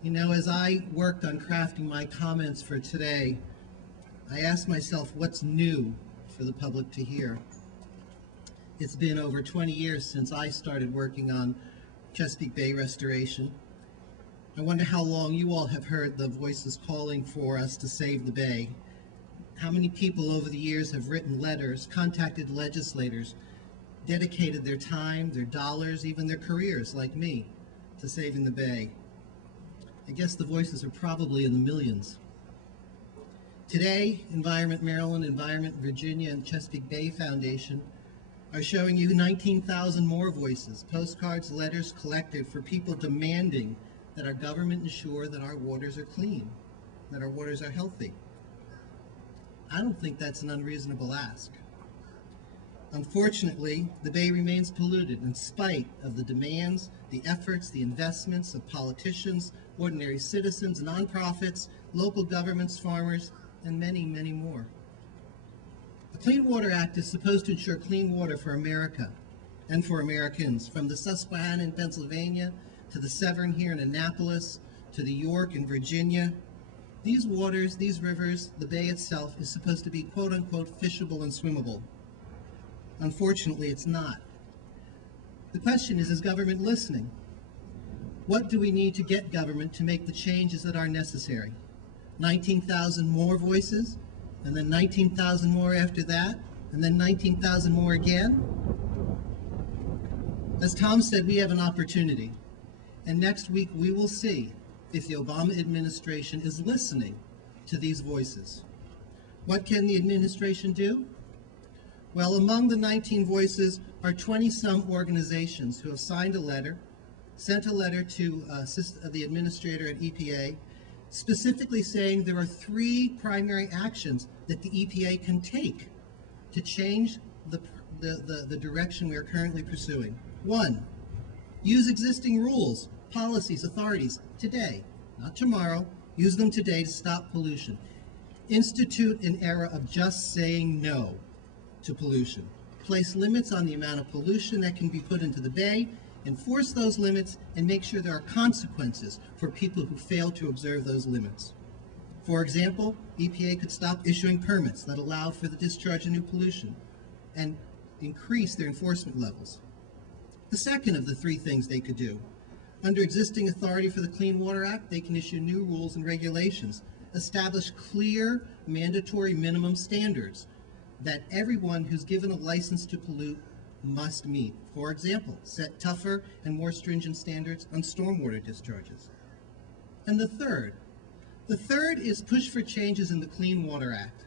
You know, as I worked on crafting my comments for today, I asked myself what's new for the public to hear. It's been over 20 years since I started working on Chesapeake Bay restoration. I wonder how long you all have heard the voices calling for us to save the bay. How many people over the years have written letters, contacted legislators, dedicated their time, their dollars, even their careers, like me, to saving the bay? I guess the voices are probably in the millions. Today, Environment Maryland, Environment Virginia, and Chesapeake Bay Foundation are showing you 19,000 more voices, postcards, letters collected for people demanding that our government ensure that our waters are clean, that our waters are healthy. I don't think that's an unreasonable ask. Unfortunately, the bay remains polluted in spite of the demands, the efforts, the investments of politicians, ordinary citizens, nonprofits, local governments, farmers, and many, many more. The Clean Water Act is supposed to ensure clean water for America and for Americans, from the Susquehanna in Pennsylvania to the Severn here in Annapolis to the York in Virginia. These waters, these rivers, the bay itself is supposed to be quote-unquote fishable and swimmable. Unfortunately, it's not. The question is government listening? What do we need to get government to make the changes that are necessary? 19,000 more voices, and then 19,000 more after that, and then 19,000 more again? As Tom said, we have an opportunity, and next week we will see if the Obama administration is listening to these voices. What can the administration do? Well, among the 19 voices are 20-some organizations who have signed a letter, sent a letter to the administrator at EPA, specifically saying there are 3 primary actions that the EPA can take to change the direction we are currently pursuing. 1, use existing rules, policies, authorities today, not tomorrow. Use them today to stop pollution. Institute an era of just saying no to pollution. Place limits on the amount of pollution that can be put into the bay, enforce those limits, and make sure there are consequences for people who fail to observe those limits. For example, EPA could stop issuing permits that allow for the discharge of new pollution and increase their enforcement levels. The second of the 3 things they could do: under existing authority for the Clean Water Act, they can issue new rules and regulations, establish clear, mandatory minimum standards that everyone who's given a license to pollute must meet. For example, set tougher and more stringent standards on stormwater discharges. And the third is push for changes in the Clean Water Act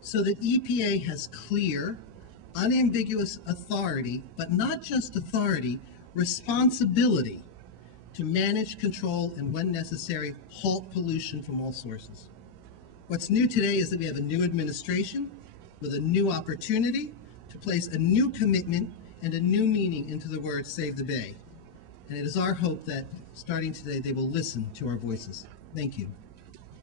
so that EPA has clear, unambiguous authority, but not just authority, responsibility to manage, control, and when necessary, halt pollution from all sources. What's new today is that we have a new administration with a new opportunity to place a new commitment and a new meaning into the word Save the Bay. And it is our hope that starting today they will listen to our voices. Thank you.